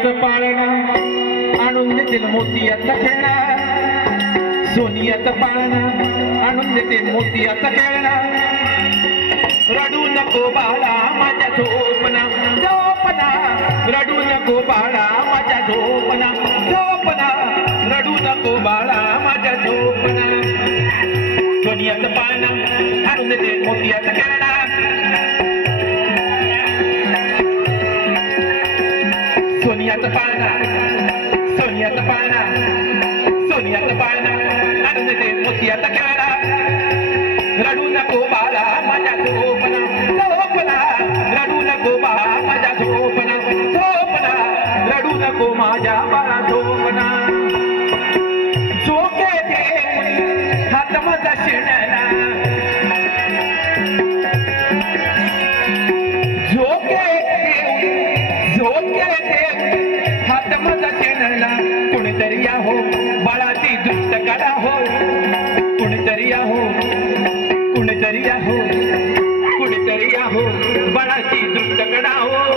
सोनियाचं पाळणं आणून देतील मोतियाचा खेळणा, सोनियाचं पाळणं आणून देतील मोतियाचा खेळणा. रडू नको बाळा माझ्या झोपना झोपना, रडू नको बाळा माझ्या झोपना झोपना, रडू नको बाळा माझ्या झोपना. सोनियाचं पाळणं आणून देतील मोतियाचा खेळणा, सोनियाचं पाळणं, सोनियाचं पाळणं, सोनियाचं पाळणं आणून देतील मोतियाचा खेळणा. रडू नको बाळा माझ्या झोपना झोपना, रडू नको बाळा माझ्या झोपना झोपना, रडू नको माझ्या बाळा झोपना. झोके देऊन हात माझा शिणला, झोके देऊन हात माझा शिणला. कुणीतरी याहो बाळाची दृष्ट काढा हो, कुणीतरी याहो, कुणीतरी याहो, कुणीतरी याहो बाळाची दृष्ट काढा हो.